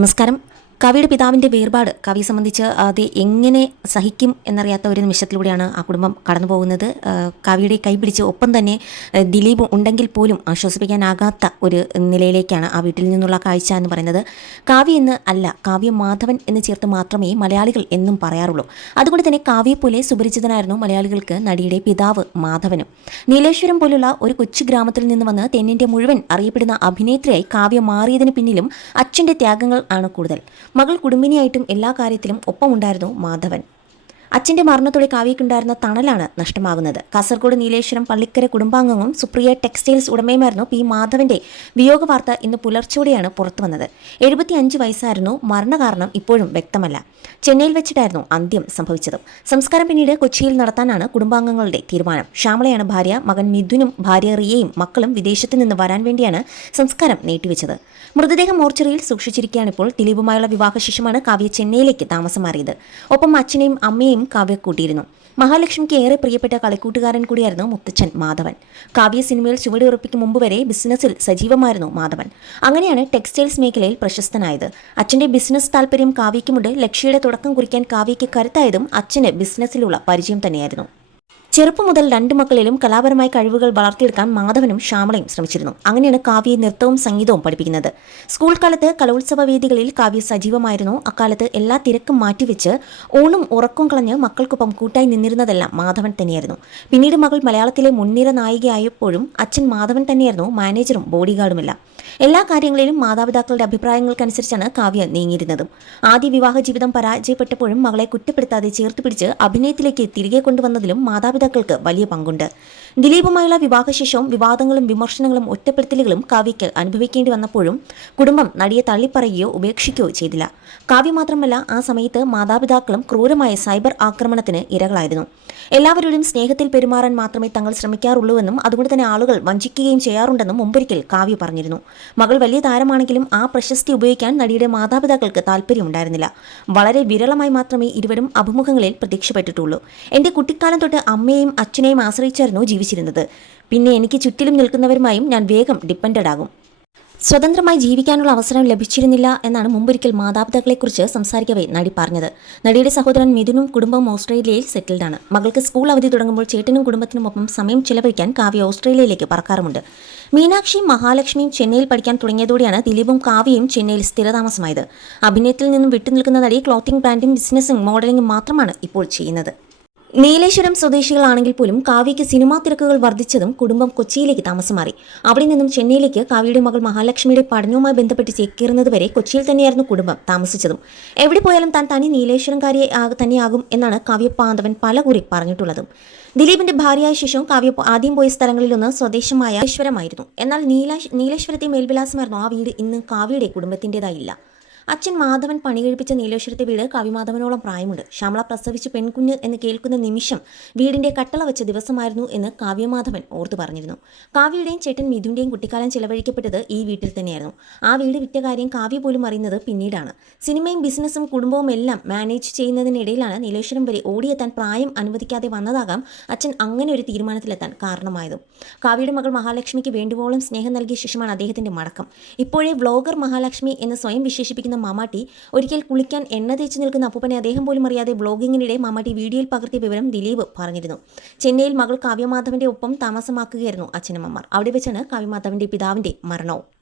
నమస్కారం. കവിയുടെ പിതാവിന്റെ വേർപാട് കവിയെ സംബന്ധിച്ച് അത് എങ്ങനെ സഹിക്കും എന്നറിയാത്ത ഒരു നിമിഷത്തിലൂടെയാണ് ആ കുടുംബം കടന്നു പോകുന്നത് കവിയുടെ കൈപിടിച്ച് ഒപ്പം തന്നെ ദിലീപ് ഉണ്ടെങ്കിൽ പോലും ആശ്വസിപ്പിക്കാനാകാത്ത ഒരു നിലയിലേക്കാണ് ആ വീട്ടിൽ നിന്നുള്ള കാഴ്ച എന്ന് പറയുന്നത്. കാവ്യ എന്ന് അല്ല കാവ്യ മാധവൻ എന്ന് ചേർത്ത് മാത്രമേ മലയാളികൾ എന്നും പറയാറുള്ളൂ. അതുകൊണ്ട് തന്നെ കാവ്യ പോലെ സുപരിചിതനായിരുന്നു മലയാളികൾക്ക് നടിയുടെ പിതാവ് മാധവനും. നീലേശ്വരം പോലുള്ള ഒരു കൊച്ചു ഗ്രാമത്തിൽ നിന്ന് വന്ന് തെന്നിന്റെ മുഴുവൻ അറിയപ്പെടുന്ന അഭിനേത്രിയായി കാവ്യ മാറിയതിന് പിന്നിലും അച്ഛന്റെ ത്യാഗങ്ങൾ ആണ് കൂടുതൽ. മകൾ കുടുംബിനിയായിട്ടും എല്ലാ കാര്യത്തിലും ഒപ്പമുണ്ടായിരുന്നു മാധവൻ. അച്ഛന്റെ മരണത്തോടെ കാവ്യക്കുണ്ടായിരുന്ന തണലാണ് നഷ്ടമാകുന്നത് കാസർഗോഡ് നീലേശ്വരം പള്ളിക്കര കുടുംബാംഗവും സുപ്രിയ ടെക്സ്റ്റൈൽസ് ഉടമയുമായിരുന്നു പി. മാധവന്റെ വിയോഗ വാർത്ത ഇന്ന് പുലർച്ചോടെയാണ് പുറത്തു വന്നത് എഴുപത്തി അഞ്ച് വയസ്സായിരുന്നു മരണകാരണം ഇപ്പോഴും വ്യക്തമല്ല. ചെന്നൈയിൽ വെച്ചിട്ടായിരുന്നു അന്ത്യം സംഭവിച്ചത്. സംസ്കാരം പിന്നീട് കൊച്ചിയിൽ നടത്താനാണ് കുടുംബാംഗങ്ങളുടെ തീരുമാനം. ശ്യാമളയാണ് ഭാര്യ മകൻ മിഥുനും ഭാര്യ റിയയും മക്കളും വിദേശത്ത് നിന്ന് വരാൻ വേണ്ടിയാണ് സംസ്കാരം നീട്ടിവെച്ചത്. മൃതദേഹം മോർച്ചറിയിൽ സൂക്ഷിച്ചിരിക്കുകയാണ് ഇപ്പോൾ ദിലീപുമായുള്ള വിവാഹശേഷമാണ് കാവ്യ ചെന്നൈയിലേക്ക് താമസം മാറിയത്. ഒപ്പം അച്ഛനെയും അമ്മയെയും കാവ്യ കൂട്ടിയിരുന്നു. മഹാലക്ഷ്മിക്ക് ഏറെ പ്രിയപ്പെട്ട കളിക്കൂട്ടുകാരൻ കൂടിയായിരുന്നു മുത്തച്ഛൻ മാധവൻ. കാവ്യ സിനിമയിൽ ചുവടുറപ്പിക്കും മുമ്പ് വരെ ബിസിനസ്സിൽ സജീവമായിരുന്നു മാധവൻ. അങ്ങനെയാണ് ടെക്സ്റ്റൈൽസ് മേഖലയിൽ പ്രശസ്തനായത്. അച്ഛന്റെ ബിസിനസ് താല്പര്യം കാവ്യയ്ക്കുമുണ്ട്. ലക്ഷ്യയുടെ തുടക്കം കുറിക്കാൻ കാവ്യയ്ക്ക് കരുത്തായതും അച്ഛന് ബിസിനസ്സിലുള്ള പരിചയം തന്നെയായിരുന്നു. ചെറുപ്പം മുതൽ രണ്ടു മക്കളിലും കലാപരമായ കഴിവുകൾ വളർത്തിയെടുക്കാൻ മാധവനും ശ്യാമളയും ശ്രമിച്ചിരുന്നു. അങ്ങനെയാണ് കാവ്യയെ നൃത്തവും സംഗീതവും പഠിപ്പിക്കുന്നത്. സ്കൂൾ കാലത്ത് കലോത്സവ വേദികളിൽ കാവ്യ സജീവമായിരുന്നു. അക്കാലത്ത് എല്ലാ തിരക്കും മാറ്റിവെച്ച് ഊണും ഉറക്കവും കളഞ്ഞ് മക്കൾക്കൊപ്പം കൂട്ടായി നിന്നിരുന്നതെല്ലാം മാധവൻ തന്നെയായിരുന്നു. പിന്നീട് മകൾ മലയാളത്തിലെ മുൻനിര നായികയായപ്പോഴും അച്ഛൻ മാധവൻ തന്നെയായിരുന്നു. മാനേജറും ബോഡിഗാർഡുമെല്ലാം. എല്ലാ കാര്യങ്ങളിലും മാതാപിതാക്കളുടെ അഭിപ്രായങ്ങൾക്കനുസരിച്ചാണ് കാവ്യ നീങ്ങിയിരുന്നതും. ആദ്യ വിവാഹ ജീവിതം പരാജയപ്പെട്ടപ്പോഴും മകളെ കുറ്റപ്പെടുത്താതെ ചേർത്തുപിടിച്ച് അഭിനയത്തിലേക്ക് തിരികെ കൊണ്ടുവന്നതിലും മാതാപിതാക്കൾക്ക് വലിയ പങ്കുണ്ട് ദിലീപുമായുള്ള വിവാഹശേഷവും വിവാദങ്ങളും വിമർശനങ്ങളും ഒറ്റപ്പെടുത്തലുകളും കാവ്യയ്ക്ക് അനുഭവിക്കേണ്ടി വന്നപ്പോഴും കുടുംബം നടിയെ തള്ളിപ്പറയുകയോ ഉപേക്ഷിക്കുകയോ ചെയ്തില്ല. കാവ്യ മാത്രമല്ല ആ സമയത്ത് മാതാപിതാക്കളും ക്രൂരമായ സൈബർ ആക്രമണത്തിന് ഇരകളായിരുന്നു. എല്ലാവരോടും സ്നേഹത്തിൽ പെരുമാറാൻ മാത്രമേ തങ്ങൾ ശ്രമിക്കാറുള്ളൂവെന്നും അതുകൊണ്ട് തന്നെ ആളുകൾ വഞ്ചിക്കുകയും ചെയ്യാറുണ്ടെന്നും മുമ്പൊരിക്കൽ കാവ്യ പറഞ്ഞിരുന്നു. മകൾ വലിയ താരമാണെങ്കിലും ആ പ്രശസ്തി ഉപയോഗിക്കാൻ നടിയുടെ മാതാപിതാക്കൾക്ക് താല്പര്യമുണ്ടായിരുന്നില്ല. വളരെ വിരളമായി മാത്രമേ ഇരുവരും അഭിമുഖങ്ങളിൽ പ്രത്യക്ഷപ്പെട്ടിട്ടുള്ളൂ. എന്റെ കുട്ടിക്കാലം തൊട്ട് അമ്മയെയും അച്ഛനെയും ആശ്രയിച്ചായിരുന്നു ജീവിച്ചിരുന്നത്. പിന്നെ എനിക്ക് ചുറ്റിലും നിൽക്കുന്നവരുമായും ഞാൻ വേഗം ഡിപ്പെൻഡഡ് ആകും. സ്വതന്ത്രമായി ജീവിക്കാനുള്ള അവസരം ലഭിച്ചിരുന്നില്ല എന്നാണ് മുമ്പൊരിക്കൽ മാതാപിതാക്കളെക്കുറിച്ച് സംസാരിക്കവേ നടി പറഞ്ഞത്. നടിയുടെ സഹോദരൻ മിഥുനും കുടുംബവും ഓസ്ട്രേലിയയിൽ സെറ്റിൽഡാണ് മകൾക്ക് സ്കൂൾ അവധി തുടങ്ങുമ്പോൾ ചേട്ടനും കുടുംബത്തിനുമൊപ്പം സമയം ചിലവഴിക്കാൻ കാവ്യ ഓസ്ട്രേലിയയിലേക്ക് പറക്കാറുമുണ്ട്. മീനാക്ഷിയും മഹാലക്ഷ്മിയും ചെന്നൈയിൽ പഠിക്കാൻ തുടങ്ങിയതോടെയാണ് ദിലീപും കാവ്യയും ചെന്നൈയിൽ സ്ഥിരതാമസമായത്. അഭിനയത്തിൽ നിന്നും വിട്ടുനിൽക്കുന്ന നടി ക്ലോത്തിംഗ് ബ്രാൻഡിംഗ് ബിസിനസ്സും മോഡലിംഗും മാത്രമാണ് ഇപ്പോൾ ചെയ്യുന്നത്. നീലേശ്വരം സ്വദേശികളാണെങ്കിൽ പോലും കാവ്യയ്ക്ക് സിനിമാ തിരക്കുകൾ വർദ്ധിച്ചതും കുടുംബം കൊച്ചിയിലേക്ക് താമസം മാറി അവിടെ നിന്നും ചെന്നൈയിലേക്ക് കാവ്യയുടെ മകൾ മഹാലക്ഷ്മിയുടെ പഠനവുമായി ബന്ധപ്പെട്ട് ചേക്കേറുന്നത് വരെ കൊച്ചിയിൽ തന്നെയായിരുന്നു കുടുംബം താമസിച്ചതും. എവിടെ പോയാലും താൻ തനി നീലേശ്വരംകാരിയെ തന്നെയാകും എന്നാണ് കാവ്യ പാന്തവൻ പലകുറി പറഞ്ഞിട്ടുള്ളതും. ദിലീപിന്റെ ഭാര്യയായ ശേഷവും കാവ്യ ആദ്യം പോയ സ്ഥലങ്ങളിലൊന്ന് സ്വദേശമായ ഈശ്വരമായിരുന്നു. എന്നാൽ നീലാ നീലേശ്വരത്തെ മേൽവിലാസമായിരുന്നു ആ വീട് ഇന്ന് കാവ്യയുടെ കുടുംബത്തിന്റെതായില്ല അച്ഛൻ മാധവൻ പണി കഴിപ്പിച്ച നീലേശ്വരത്തെ വീട് കവിമാധവനോളം പ്രായമുണ്ട്. ശ്യാമള പ്രസവിച്ച് പെൺകുഞ്ഞ് എന്ന് കേൾക്കുന്ന നിമിഷം വീടിന്റെ കട്ടള വെച്ച ദിവസമായിരുന്നു എന്ന് കാവ്യമാധവൻ ഓർത്തു പറഞ്ഞിരുന്നു. കാവ്യയുടെയും ചേട്ടൻ മിഥുന്റെയും കുട്ടിക്കാലം ചെലവഴിക്കപ്പെട്ടത് ഈ വീട്ടിൽ തന്നെയായിരുന്നു. ആ വീട് വിറ്റ കാര്യം കാവ്യ പോലും അറിയുന്നത് പിന്നീടാണ്. സിനിമയും ബിസിനസ്സും കുടുംബവും എല്ലാം മാനേജ് ചെയ്യുന്നതിനിടയിലാണ് നീലേശ്വരം വരെ ഓടിയെത്താൻ പ്രായം അനുവദിക്കാതെ വന്നതാകാം അച്ഛൻ അങ്ങനെ ഒരു തീരുമാനത്തിലെത്താൻ കാരണമായതും. കാവ്യയുടെ മകൾ മഹാലക്ഷ്മിക്ക് വേണ്ടുവോളം സ്നേഹം നൽകിയ ശേഷമാണ് അദ്ദേഹത്തിന്റെ മടക്കം. ഇപ്പോഴേ വ്ളോഗർ മഹാലക്ഷ്മി എന്ന് സ്വയം വിശേഷിപ്പിക്കുന്ന മാമാട്ടി ഒരിക്കൽ കുളിക്കാൻ എണ്ണ തേച്ച് നിൽക്കുന്ന അപ്പൂപ്പനെ അദ്ദേഹം പോലും അറിയാതെ ബ്ലോഗിങ്ങിനിടെ മാമാട്ടി വീഡിയോയിൽ പകർത്തിയ വിവരം ദിലീപ് പറഞ്ഞിരുന്നു. ചെന്നൈയിൽ മകൾ കാവ്യമാധവന്റെ ഒപ്പം താമസമാക്കുകയായിരുന്നു അച്ഛനമ്മമാർ. അവിടെ വെച്ചാണ് കാവ്യമാധവന്റെ പിതാവിന്റെ മരണവും.